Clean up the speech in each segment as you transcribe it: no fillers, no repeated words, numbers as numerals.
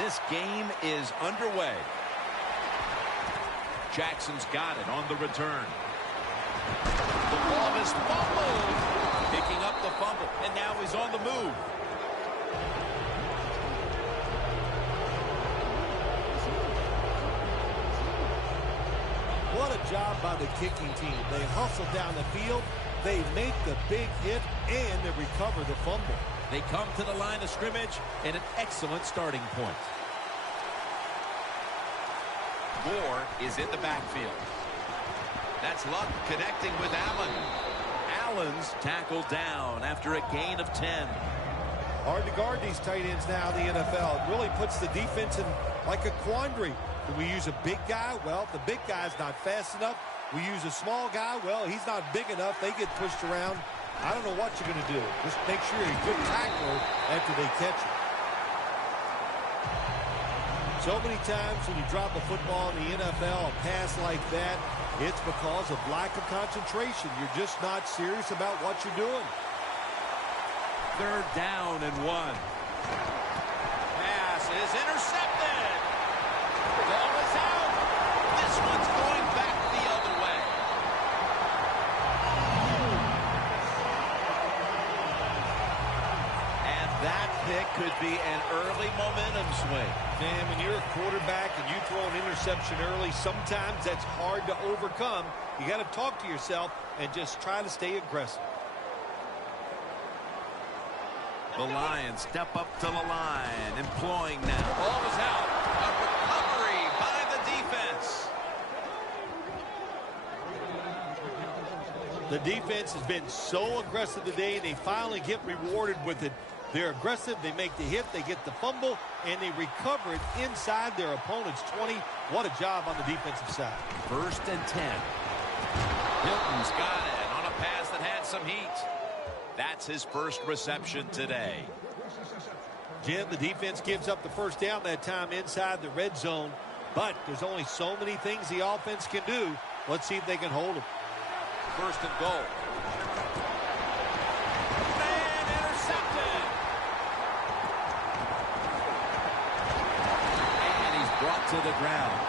This game is underway. Jackson's got it on the return. The ball is fumbled. Picking up the fumble, and now he's on the move. What a job by the kicking team. They hustle down the field, they make the big hit, and they recover the fumble. They come to the line of scrimmage in an excellent starting point. Moore is in the backfield. That's Luck connecting with Allen. Allen's tackled down after a gain of 10. Hard to guard these tight ends now in the NFL. It really puts the defense in like a quandary. Do we use a big guy? Well, if the big guy's not fast enough. We use a small guy. Well, he's not big enough. They get pushed around. I don't know what you're going to do. Just make sure you're a good tackler after they catch you. So many times when you drop a football in the NFL, a pass like that, it's because of lack of concentration. You're just not serious about what you're doing. 3rd down and 1. Pass is intercepted. Ball is out. This one's going back the other way. And that pick could be an early momentum swing. Man, when you're a quarterback and you throw an interception early, sometimes that's hard to overcome. You got to talk to yourself and just try to stay aggressive. The Lions step up to the line, employing now. Ball is out. A recovery by the defense. The defense has been so aggressive today, they finally get rewarded with it. They're aggressive, they make the hit, they get the fumble, and they recover it inside their opponent's 20. What a job on the defensive side. 1st and 10. Hilton's got it on a pass that had some heat. That's his first reception today. Jim, the defense gives up the first down that time inside the red zone, but there's only so many things the offense can do. Let's see if they can hold them. 1st and goal. And intercepted. And he's brought to the ground.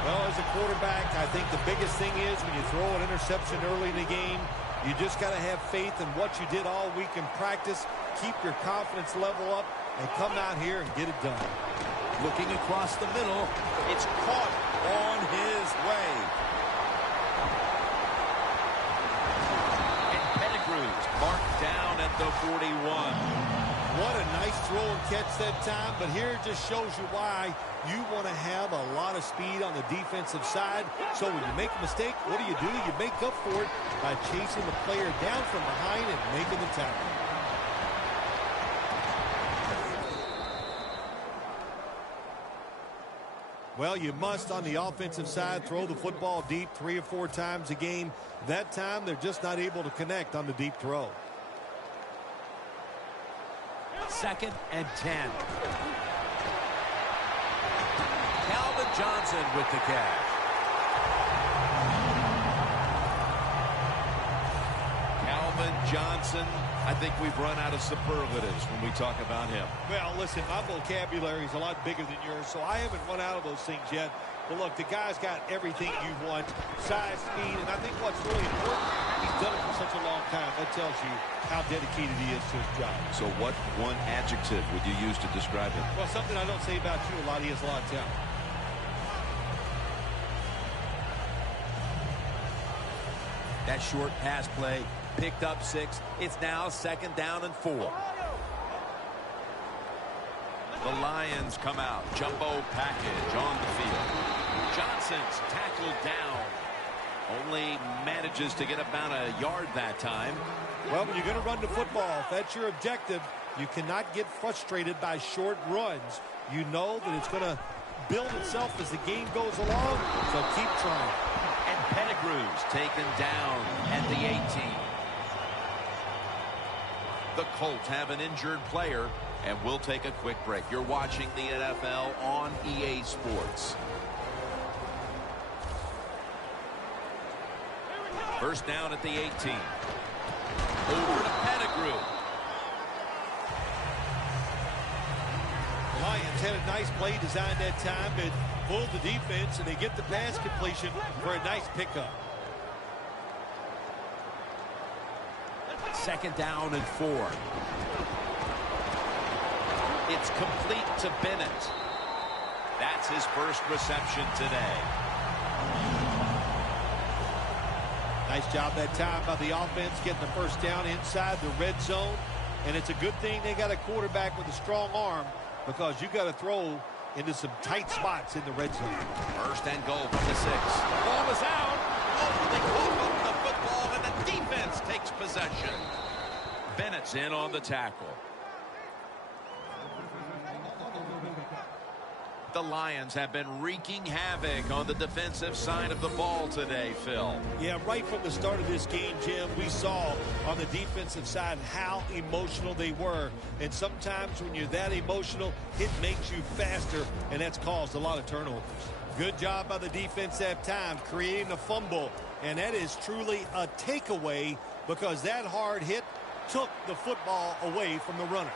Well, as a quarterback, I think the biggest thing is when you throw an interception early in the game, you just got to have faith in what you did all week in practice, keep your confidence level up, and come out here and get it done. Looking across the middle, it's caught on his way. And Pettigrew's marked down at the 41. What a nice throw and catch that time, but here it just shows you why you want to have a lot of speed on the defensive side. So when you make a mistake, what do? You make up for it by chasing the player down from behind and making the tackle. Well, you must, on the offensive side, throw the football deep 3 or 4 times a game. That time, they're just not able to connect on the deep throw. 2nd and 10. Calvin Johnson with the catch. Calvin Johnson, I think we've run out of superlatives when we talk about him. Well, listen, my vocabulary is a lot bigger than yours, so I haven't run out of those things yet. But look, the guy's got everything you want, size, speed, and I think what's really important, he's done it for such a long time. That tells you how dedicated he is to his job. So what one adjective would you use to describe him? Well, something I don't say about you a lot. He has a lot of talent. That short pass play picked up 6. It's now 2nd down and 4. The Lions come out. Jumbo package on the field. Johnson's tackled down. Only manages to get about a yard that time. Well, when you're going to run the football, if that's your objective, you cannot get frustrated by short runs. You know that it's going to build itself as the game goes along, so keep trying. And Pettigrew's taken down at the 18. The Colts have an injured player, and we'll take a quick break. You're watching the NFL on EA Sports. 1st down at the 18. Over to Pettigrew. Lions had a nice play design that time and pulled the defense, and they get the pass completion for a nice pickup. 2nd down and 4. It's complete to Bennett. That's his first reception today. Nice job that time by the offense getting the first down inside the red zone. And it's a good thing they got a quarterback with a strong arm, because you got to throw into some tight spots in the red zone. 1st and goal from the 6. The ball is out. Oh, they cough up the football, and the defense takes possession. Bennett's in on the tackle. The Lions have been wreaking havoc on the defensive side of the ball today, Phil. Yeah, right from the start of this game, Jim, we saw on the defensive side how emotional they were. And sometimes when you're that emotional, it makes you faster, and that's caused a lot of turnovers. Good job by the defense at times, creating a fumble. And that is truly a takeaway, because that hard hit took the football away from the runner.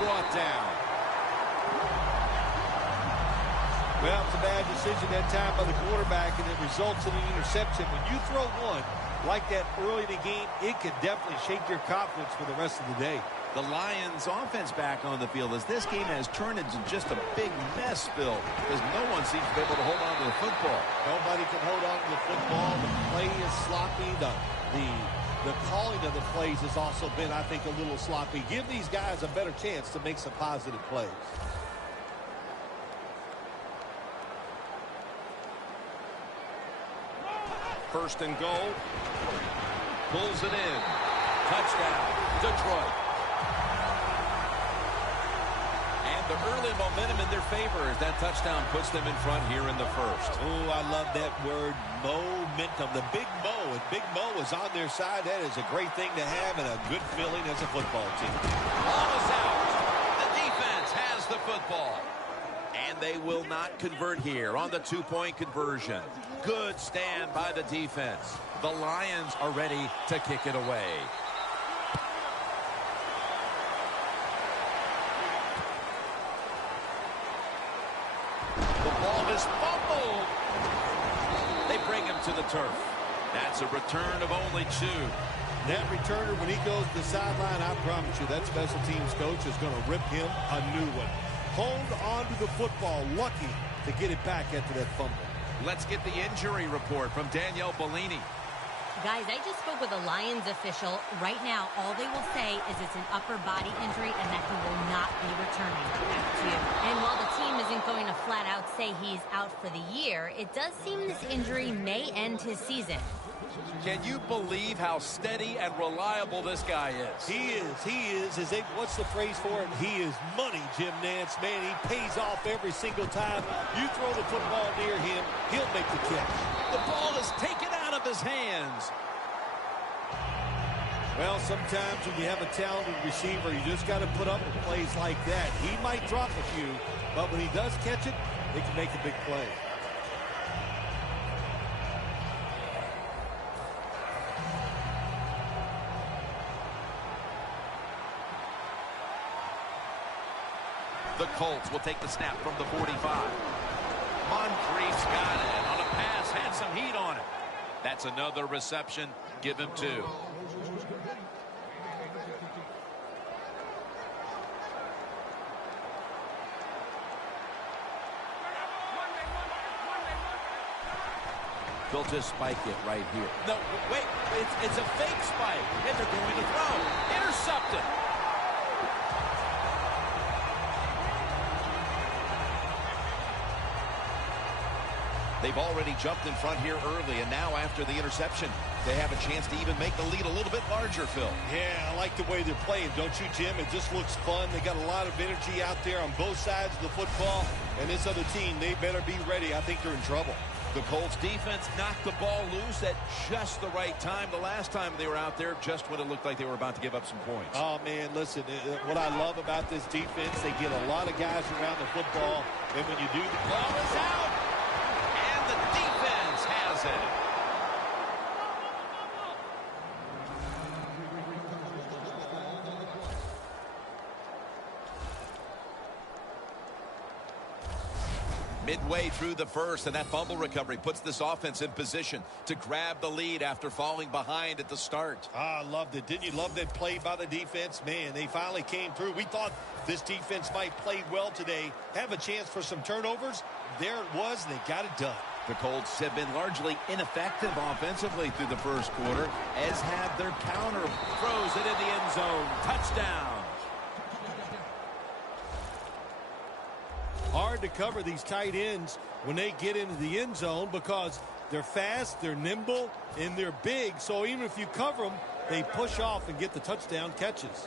Brought down. Well, it's a bad decision that time by the quarterback, and it results in an interception. When you throw one like that early in the game, it can definitely shake your confidence for the rest of the day. The Lions offense back on the field as this game has turned into just a big mess, Bill, because no one seems to be able to hold on to the football. Nobody can hold on to the football. The play is sloppy. The calling of the plays has also been, I think, a little sloppy. Give these guys a better chance to make some positive plays. First and goal. Pulls it in. Touchdown, Detroit. And the early momentum in their favor as that touchdown puts them in front here in the first. Oh, I love that word, momentum. The Big Mo, and Big Mo is on their side. That is a great thing to have and a good feeling as a football team. Ball is out. The defense has the football. And they will not convert here on the 2-point conversion. Good stand by the defense. The Lions are ready to kick it away. The ball is fumbled. They bring him to the turf. That's a return of only 2. That returner, when he goes to the sideline, I promise you, that special teams coach is going to rip him a new one. Hold on to the football, lucky to get it back after that fumble. Let's get the injury report from Danielle Bellini. Guys, I just spoke with a Lions official. Right now, all they will say is it's an upper body injury and that he will not be returning. Back to you. And while the team isn't going to flat out say he's out for the year, it does seem this injury may end his season. Can you believe how steady and reliable this guy is? He is. What's the phrase for it? He is money, Jim Nance. Man, he pays off every single time. You throw the football near him, he'll make the catch. The ball is taken out of his hands. Well, sometimes when you have a talented receiver, you just got to put up with plays like that. He might drop a few, but when he does catch it, he can make a big play. The Colts will take the snap from the 45. Moncrief's got it on a pass, had some heat on it. That's another reception. Give him 2. They'll just spike it right here. No, wait, it's a fake spike. And they're going to throw. Intercepted. They've already jumped in front here early, and now after the interception, they have a chance to even make the lead a little bit larger, Phil. Yeah, I like the way they're playing, don't you, Jim? It just looks fun. They got a lot of energy out there on both sides of the football, and this other team, they better be ready. I think they're in trouble. The Colts defense knocked the ball loose at just the right time. The last time they were out there, just when it looked like they were about to give up some points. Oh, man, listen, what I love about this defense, they get a lot of guys around the football, and when you do, the ball is out. The defense has it. midway through the first, and that fumble recovery puts this offense in position to grab the lead after falling behind at the start. I loved it. Didn't you love that play by the defense? Man, they finally came through. We thought this defense might play well today, have a chance for some turnovers. There it was, and they got it done. The Colts have been largely ineffective offensively through the first quarter, as have their counter. Throws it in the end zone. Touchdown. Hard to cover these tight ends when they get into the end zone because they're fast, they're nimble, and they're big. So even if you cover them, they push off and get the touchdown catches.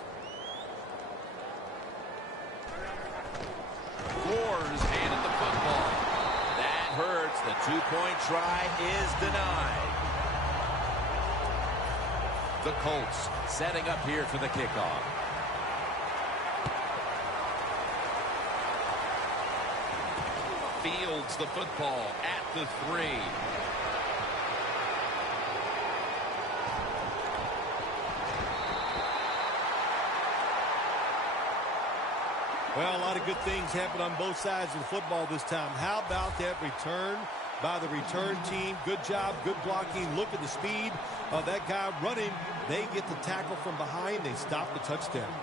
Wars handed the football. That hurts. The two-point try is denied. The Colts setting up here for the kickoff. Fields the football at the 3. Well, a lot of good things happen on both sides of the football this time. How about that return by the return team? Good job, good blocking. Look at the speed of that guy running. They get the tackle from behind. They stop the touchdown.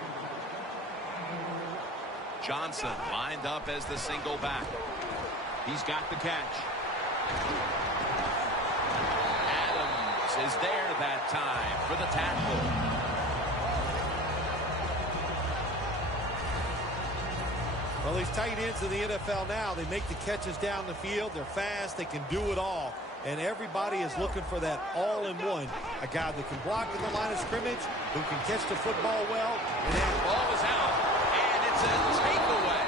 Johnson lined up as the single back. He's got the catch. Adams is there that time for the tackle. Well, these tight ends in the NFL now, they make the catches down the field. They're fast. They can do it all. And everybody is looking for that all-in-one. A guy that can block at the line of scrimmage, who can catch the football well. And that ball is out, and it's a takeaway.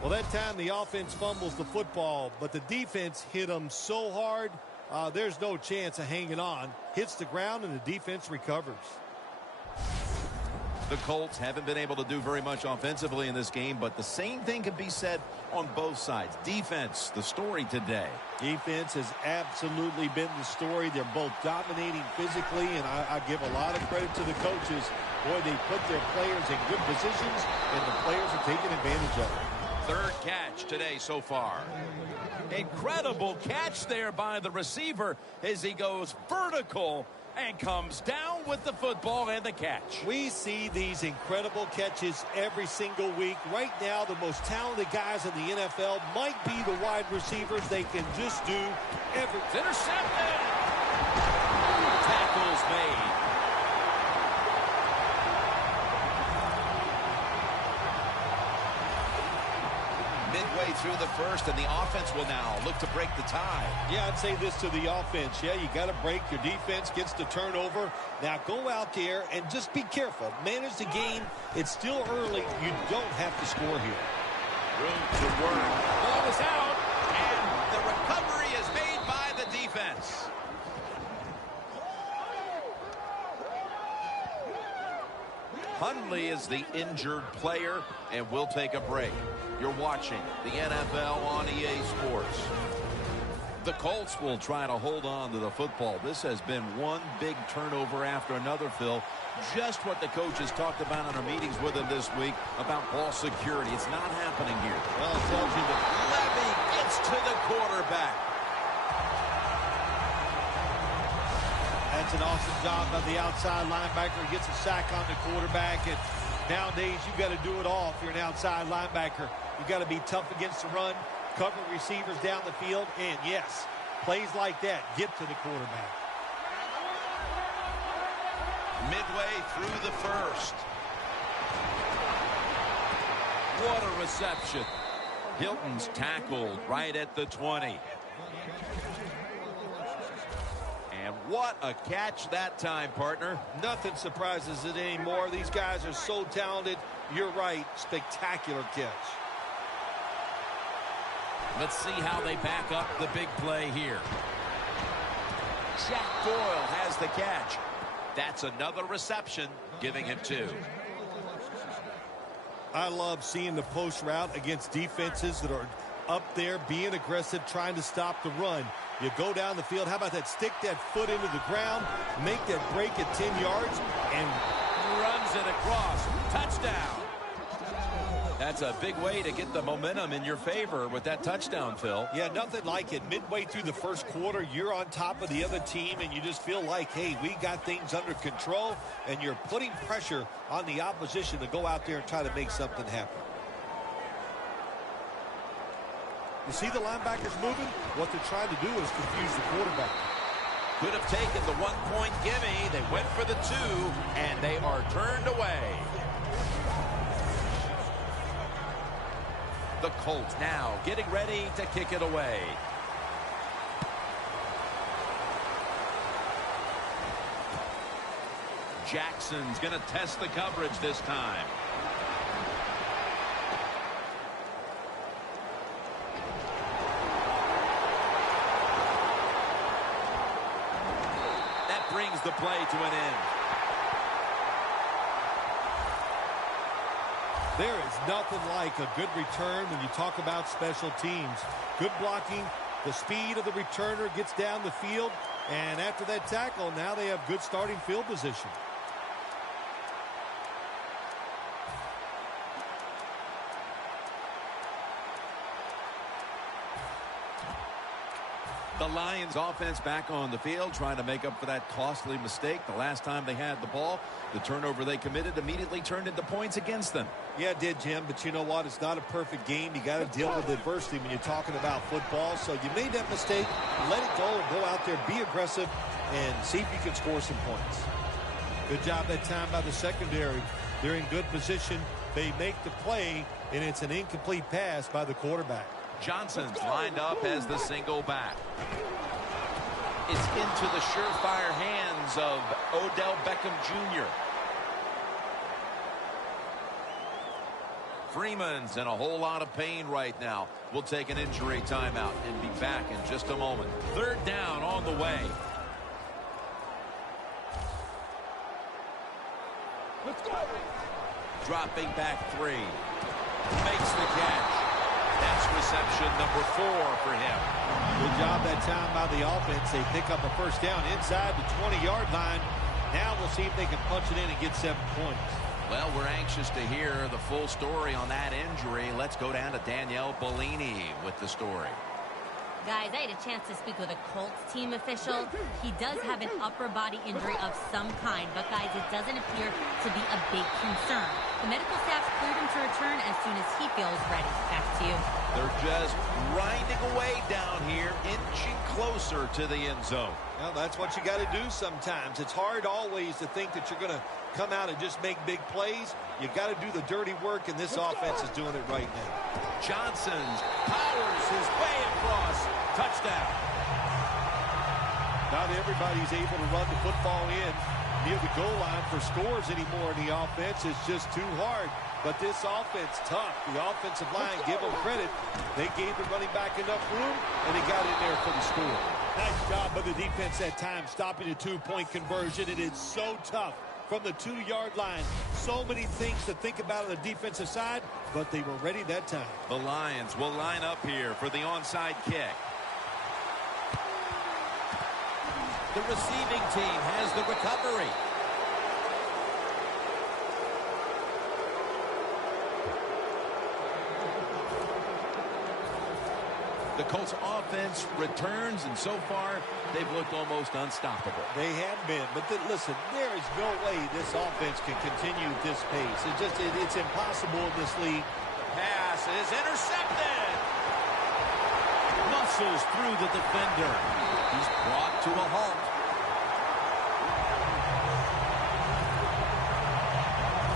Well, that time the offense fumbles the football, but the defense hit them so hard, there's no chance of hanging on. Hits the ground, and the defense recovers. The Colts haven't been able to do very much offensively in this game, but the same thing can be said on both sides. Defense, the story today. Defense has absolutely been the story. They're both dominating physically, and I give a lot of credit to the coaches. Boy, they put their players in good positions, and the players are taking advantage of it. Third catch today so far. Incredible catch there by the receiver as he goes vertical and comes down with the football and the catch. We see these incredible catches every single week. Right now, the most talented guys in the NFL might be the wide receivers. They can just do everything. It's intercepted. Tackles made. Midway through the first, and the offense will now look to break the tie. Yeah, I'd say this to the offense. Yeah, you got to break. Your defense gets the turnover. Now go out there and just be careful. Manage the game. It's still early. You don't have to score here. Room to work. Ball is out, and the recovery is made by the defense. Hundley is the injured player, and we'll take a break. You're watching the NFL on EA Sports. The Colts will try to hold on to the football. This has been one big turnover after another, Phil. Just what the coaches talked about in our meetings with him this week about ball security. It's not happening here. Well, it tells you that Levy gets to the quarterback. That's an awesome job by the outside linebacker. He gets a sack on the quarterback. And nowadays, you've got to do it all if you're an outside linebacker. You've got to be tough against the run, cover receivers down the field, and yes, plays like that get to the quarterback. Midway through the first. What a reception. Hilton's tackled right at the 20. And what a catch that time, partner. Nothing surprises it anymore. These guys are so talented. You're right. Spectacular catch. Let's see how they back up the big play here. Jack Doyle has the catch. That's another reception, giving him 2. I love seeing the post route against defenses that are up there being aggressive, trying to stop the run. You go down the field. How about that? Stick that foot into the ground, make that break at 10 yards, and runs it across. Touchdown. That's a big way to get the momentum in your favor with that touchdown, Phil. Yeah, nothing like it. Midway through the first quarter, you're on top of the other team, and you just feel like, hey, we got things under control, and you're putting pressure on the opposition to go out there and try to make something happen. You see the linebackers moving? What they're trying to do is confuse the quarterback. Could have taken the 1-point gimme. They went for the 2, and they are turned away. The Colts now getting ready to kick it away. Jackson's going to test the coverage this time. That brings the play to an end. There is nothing like a good return when you talk about special teams. Good blocking, the speed of the returner gets down the field, and after that tackle, now they have good starting field position. The Lions offense back on the field trying to make up for that costly mistake. The last time they had the ball, the turnover they committed immediately turned into points against them. Yeah, it did, Jim, but you know what? It's not a perfect game. You got to deal with adversity when you're talking about football. So you made that mistake, let it go, and go out there, be aggressive, and see if you can score some points. Good job that time by the secondary. They're in good position. They make the play, and it's an incomplete pass by the quarterback. Johnson's lined up as the single back. It's into the surefire hands of Odell Beckham Jr. Freeman's in a whole lot of pain right now. We'll take an injury timeout and be back in just a moment. Third down on the way. Let's go. Dropping back 3. Makes the catch. That's reception number 4 for him. Good job that time by the offense. They pick up a first down inside the 20-yard line. Now we'll see if they can punch it in and get 7 points. Well, we're anxious to hear the full story on that injury. Let's go down to Danielle Bellini with the story. Guys, I had a chance to speak with a Colts team official. He does have an upper body injury of some kind, but guys, it doesn't appear to be a big concern. The medical staff cleared him to return as soon as he feels ready. Back to you. They're just grinding away down here, inching closer to the end zone. Well, that's what you got to do sometimes. It's hard always to think that you're going to come out and just make big plays. You got to do the dirty work, and this offense is doing it right now. Johnson's powers his way across. Touchdown. Not everybody's able to run the football in near the goal line for scores anymore in the offense. It's just too hard. But this offense, tough. The offensive line, give them credit. They gave the running back enough room, and he got in there for the score. Nice job by the defense that time, stopping a 2-point conversion. It is so tough from the 2-yard line. So many things to think about on the defensive side, but they were ready that time. The Lions will line up here for the onside kick. The receiving team has the recovery. The Colts offense returns, and so far, they've looked almost unstoppable. They have been, but listen, there is no way this offense can continue at this pace. It's impossible in this league. The pass is intercepted. Muscles through the defender. He's brought to a halt.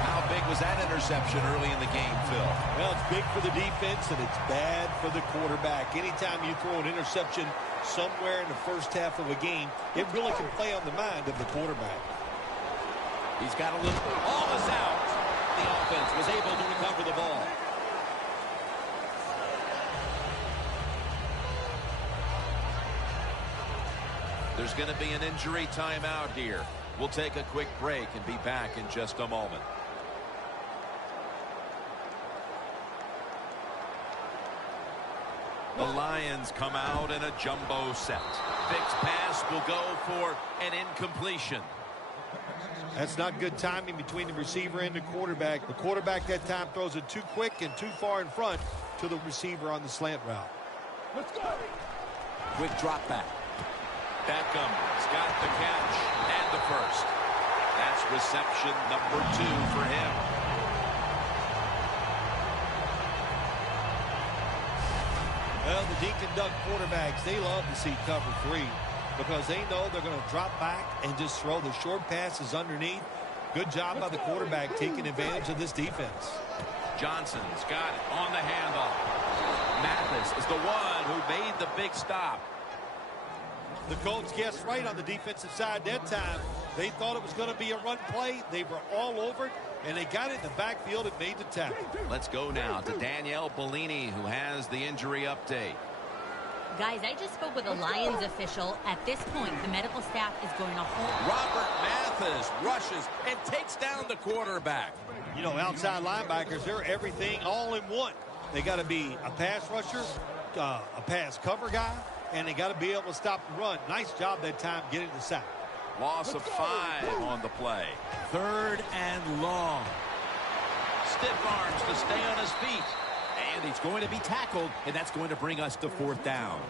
How big was that interception early in the game, Phil? Well, it's big for the defense, and it's bad for the quarterback. Anytime you throw an interception somewhere in the first half of a game, it really can play on the mind of the quarterback. He's got a little... Ball is out. The offense was able to recover the ball. There's going to be an injury timeout here. We'll take a quick break and be back in just a moment. The Lions come out in a jumbo set. Vick's pass will go for an incompletion. That's not good timing between the receiver and the quarterback. The quarterback that time throws it too quick and too far in front to the receiver on the slant route. Let's go. Quick drop back. Beckham's got the catch and the first. That's reception number 2 for him. Well, the Dink and Duck quarterbacks, they love to see cover 3 because they know they're going to drop back and just throw the short passes underneath. Good job by the quarterback taking advantage of this defense. Johnson's got it on the handoff. Mathis is the one who made the big stop. The Colts guessed right on the defensive side that time. They thought it was going to be a run play. They were all over it, and they got it in the backfield and made the tackle. Let's go now to Danielle Bellini, who has the injury update. Guys, I just spoke with a Lions official. At this point, the medical staff is going to hold. Robert Mathis rushes and takes down the quarterback. You know, outside linebackers, they're everything all in one. They got to be a pass rusher, a pass cover guy, and they got to be able to stop the run. Nice job that time getting the sack. Loss of 5 on the play. 3rd and long. Stiff arms to stay on his feet. And he's going to be tackled, and that's going to bring us to 4th down.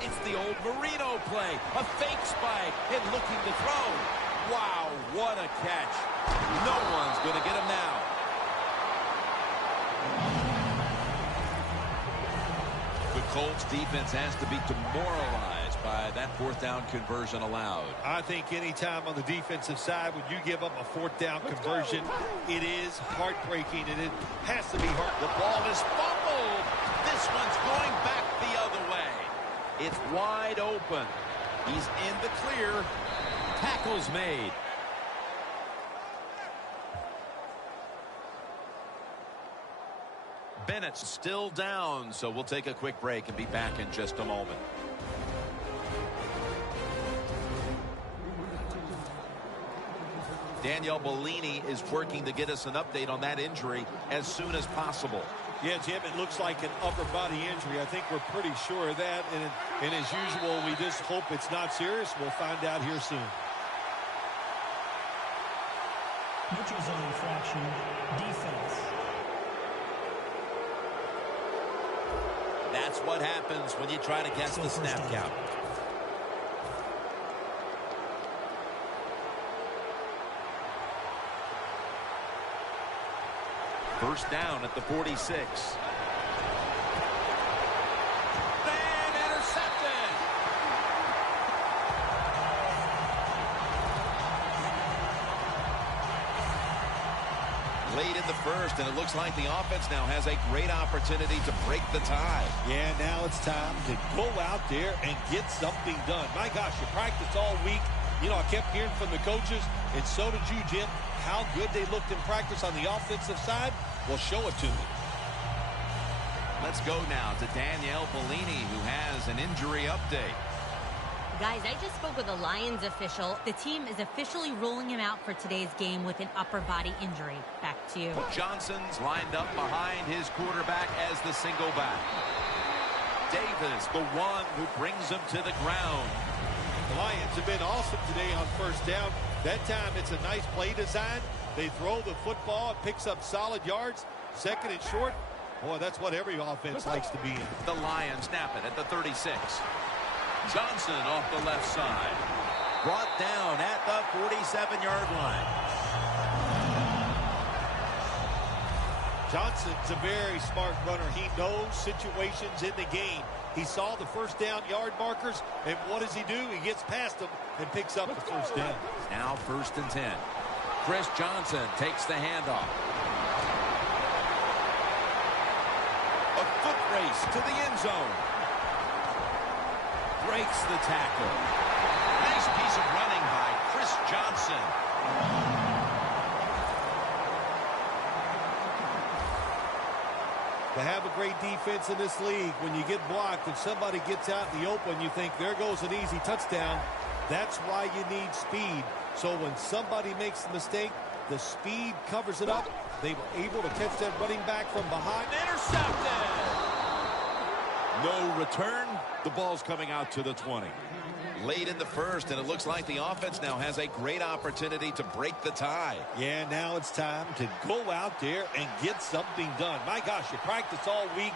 It's the old Marino play. A fake spike and looking to throw. Wow, what a catch. No one's going to get him now. The Colts defense has to be demoralized by that 4th down conversion allowed. I think any time on the defensive side when you give up a 4th down conversion, it is heartbreaking, and it has to be hard. The ball is fumbled. This one's going back the other way. It's wide open. He's in the clear. Tackle's made. Bennett's still down, so we'll take a quick break and be back in just a moment. Danielle Bellini is working to get us an update on that injury as soon as possible. Yeah, Jim, it looks like an upper body injury. I think we're pretty sure of that. And as usual, we just hope it's not serious. We'll find out here soon. Neutral zone infraction, defense. That's what happens when you try to guess the snap count. First down at the 46. And intercepted. Late in the first, and it looks like the offense now has a great opportunity to break the tie. Yeah, now it's time to go out there and get something done. My gosh, you practiced all week. You know, I kept hearing from the coaches, and so did you, Jim, how good they looked in practice on the offensive side. Well, show it to me. Let's go now to Danielle Bellini, who has an injury update. Guys, I just spoke with a Lions official. The team is officially ruling him out for today's game with an upper body injury. Back to you. Johnson's lined up behind his quarterback as the single back. Davis, the one who brings him to the ground. The Lions have been awesome today on first down. That time it's a nice play design. They throw the football. It picks up solid yards. 2nd and short. Boy, that's what every offense likes to be in. The Lions snap it at the 36. Johnson off the left side. Brought down at the 47-yard line. Johnson's a very smart runner. He knows situations in the game. He saw the first down yard markers, and what does he do? He gets past them and picks up the first down. Now 1st and 10. Chris Johnson takes the handoff. A foot race to the end zone. Breaks the tackle. Nice piece of running by Chris Johnson. To have a great defense in this league, when you get blocked, if somebody gets out in the open, you think there goes an easy touchdown. That's why you need speed. So when somebody makes the mistake, the speed covers it up. They were able to catch that running back from behind. Intercepted. No return. The ball's coming out to the 20. Late in the first, and it looks like the offense now has a great opportunity to break the tie. Yeah, now it's time to go out there and get something done. My gosh, you practice all week.